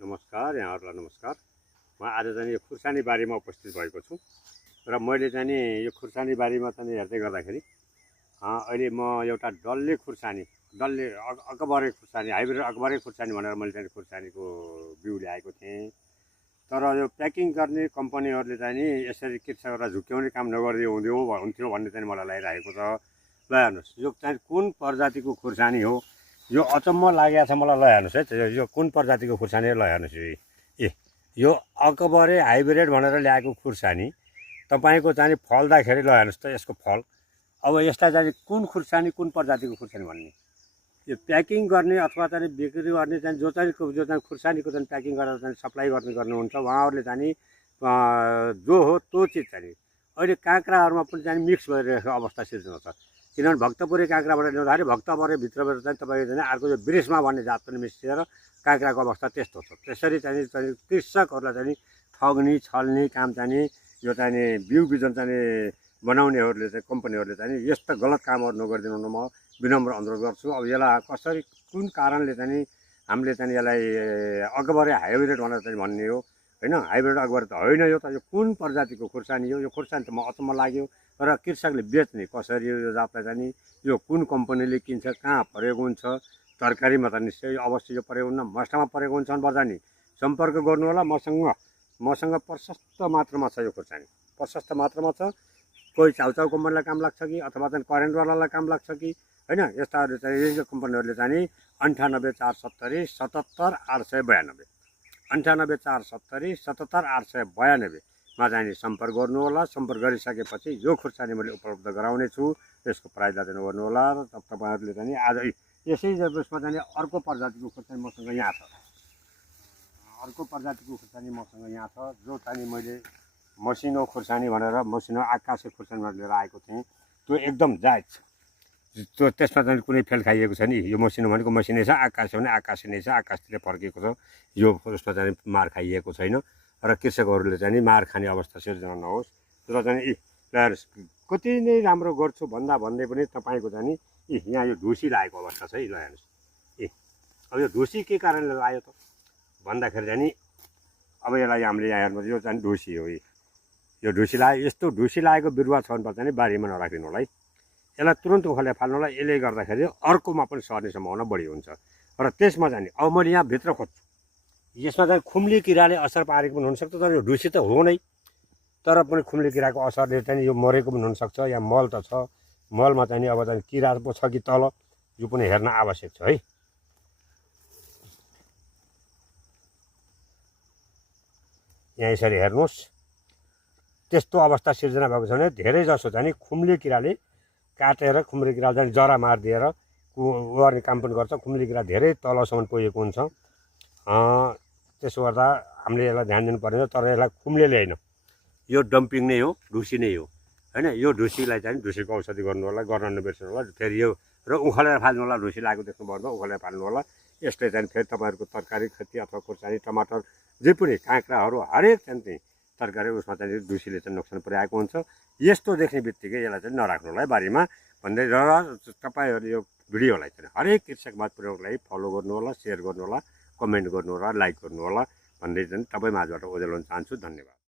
नमस्कार, यहाँहरूलाई नमस्कार। म आज चाहिँ यो खुर्सानी बारीमा उपस्थित भएको छु र मैले चाहिँ नि यो खुर्सानी बारीमा चाहिँ हेर्दै गर्दाखेरि अहिले म एउटा डल्ले खुर्सानी, डल्ले अकबरे खुर्सानी, हाइब्रिड अकबरे खुर्सानी भनेर मैले चाहिँ खुर्सानीको बिउ ल्याएको थिएँ। तर यो प्याकिङ गर्ने कम्पनीहरूले चाहिँ नि यसरी कृषकहरूलाई झुक्क्याउने काम नगरिदियो हुन्थ्यो भन्ने चाहिँ मलाई लागिरहेको छ। ल हेर्नुहोस्, यो चाहिँ कुन प्रजातिको खुर्सानी हो, यो अचम्म लागेको छ मलाई। ल हेर्नुहोस् है, यो कुन प्रजातिको खुर्सानी हो। ल हेर्नुहोस्, यो अकबरे हाइब्रिड भनेर ल्याएको खुर्सानी तपाईँको चाहिँ फल्दाखेरि ल हेर्नुहोस् त यसको फल। अब यसलाई चाहिँ कुन खुर्सानी, कुन प्रजातिको खुर्सानी भन्ने, यो प्याकिङ गर्ने अथवा चाहिँ बिक्री गर्ने चाहिँ जो चाहिँ खुर्सानीको चाहिँ प्याकिङ गरेर चाहिँ सप्लाई गर्नुहुन्छ उहाँहरूले चाहिँ जो हो त्यो चिज चाहिँ अहिले काँक्राहरूमा पनि चाहिँ मिक्स भइरहेको अवस्था सिर्जना छ। किनभने भक्तपुरे काँक्राबाट ल्याउँदाखेरि भक्तपुरे भित्रबाट चाहिँ तपाईँको चाहिँ अर्को यो वृषमा भन्ने जात पनि मिसिएर काँक्राको अवस्था त्यस्तो छ। त्यसरी चाहिँ कृषकहरूलाई चाहिँ ठग्ने छल्ने काम चाहिँ यो चाहिँ बिउ बिजन चाहिँ बनाउनेहरूले चाहिँ कम्पनीहरूले चाहिँ यस्ता गलत कामहरू नगरिदिनु म विनम्र अनुरोध गर्छु। अब यसलाई कसरी कुन कारणले चाहिँ हामीले चाहिँ यसलाई अकबरे हाइब्रिड भनेर चाहिँ भन्ने हो होइन, हाइब्रिड अकबर त होइन, यो त यो कुन प्रजातिको खुर्सानी हो। यो खुर्सानी त म अचम्म लाग्यो। र कृषकले बेच्ने कसरी हो, यो जातलाई चाहिँ यो कुन कम्पनीले किन्छ, कहाँ परेको हुन्छ, तरकारीमा त निश्चय अवश्य यो परेको हुन्न, मसलामा परेको हुन्छ भने पर्दा नि सम्पर्क गर्नु होला मसँग प्रशस्त मात्रामा छ यो खुर्सानी, प्रशस्त मात्रामा छ। कोही चाउचाउ कम्पनीलाई काम लाग्छ कि अथवा चाहिँ करेन्टवालालाई काम लाग्छ कि होइन, यस्ताहरू चाहिँ यो कम्पनीहरूले चाहिँ 98 470 77 892 98 470 77 892मा चाहिँ सम्पर्क गर्नुहोला। सम्पर्क गरिसकेपछि यो खुर्सानी मैले उपलब्ध गराउने छु। यसको प्राइसलाई चाहिँ गर्नु होला। र तपाईँहरूले चाहिँ आज यसै जसमा चाहिँ अर्को प्रजातिको खुर्सानी मसँग यहाँ छ, अर्को प्रजातिको खुर्सानी मसँग यहाँ छ, जो चाहिँ मैले मसिनो खुर्सानी भनेर मसिनो आकाशे खुर्सानी भनेर लिएर आएको थिएँ। त्यो एकदम जायज छ, त्यो त्यसमा चाहिँ कुनै फेल खाइएको छैन। यो मसिनो भनेको मसिनै छ, आकाशे भने आकाशे नै छ, आकाशतिर फर्किएको छ। यो उसमा चाहिँ मार खाइएको छैन र कृषकहरूले चाहिँ मार खाने अवस्था सिर्जना नहोस्। र चाहिँ कति नै राम्रो गर्छु भन्दै पनि तपाईँको चाहिँ यहाँ यो ढुसी लागेको अवस्था छ है। ल हेर्नुहोस्, अब यो ढुसी के कारणले लाग्यो त भन्दाखेरि चाहिँ अब यसलाई हामीले यहाँ हेर्नु, यो चाहिँ ढुसी हो। यो ढुसी लाग्यो, यस्तो ढुसी लागेको बिरुवा छ भने चाहिँ बारीमा नराखिदिनु होला है। यसलाई तुरन्त उखालेर फाल्नु होला। यसले गर्दाखेरि अर्कोमा पनि सर्ने सम्भावना बढी हुन्छ। र त्यसमा चाहिँ अब मैले यहाँ भित्र खोज्छु, यसमा चाहिँ खुम्ली किराले असर पारेको पनि हुनसक्छ। तर यो ढुसी त हो नै, तर पनि खुम्ली किराको असरले चाहिँ यो मरेको पनि हुनसक्छ। यहाँ मल त छ, मलमा चाहिँ अब चाहिँ किरा पो छ कि तल, यो पनि हेर्न आवश्यक छ है। यहाँ यसरी हेर्नुहोस्, त्यस्तो अवस्था सिर्जना भएको छ भने धेरै जसो चाहिँ खुम्ली किराले काटेर, खुम्ली किरा चाहिँ जरा मारिदिएर गर्ने काम पनि गर्छ। खुम्ली किरा धेरै तलसम्म पुगेको हुन्छ। त्यसो गर्दा हामीले यसलाई ध्यान दिनु पर्ने। तर यसलाई खुम्लेले होइन, यो डम्पिङ नै हो, ढुसी नै हो होइन। यो ढुसीलाई चाहिँ ढुसीको औषधि गर्नु होला, गर्न नबिर्सनु होला। फेरि यो र उखालेर फाल्नु होला, ढुसी लागेको देख्नु पर्दा उखालेर फाल्नु होला। यसले चाहिँ फेरि तपाईँहरूको तरकारी खेती अथवा खुर्सानी, टमाटर, जे पनि काँक्राहरू हरेक चाहिँ तरकारी उसमा चाहिँ ढुसीले चाहिँ नोक्सान पुर्याएको हुन्छ। यस्तो देख्ने बित्तिकै यसलाई चाहिँ नराख्नु होला है बारीमा भन्दै। र तपाईँहरूले यो भिडियोलाई चाहिँ हरेक कृषक बात प्रयोगलाई फलो गर्नु होला, सेयर गर्नु होला, कमेन्ट गर्नु होला, लाइक गर्नु होला भन्दै चाहिँ तपाईँ माझबाट ओजेलाउन चाहन्छु। धन्यवाद।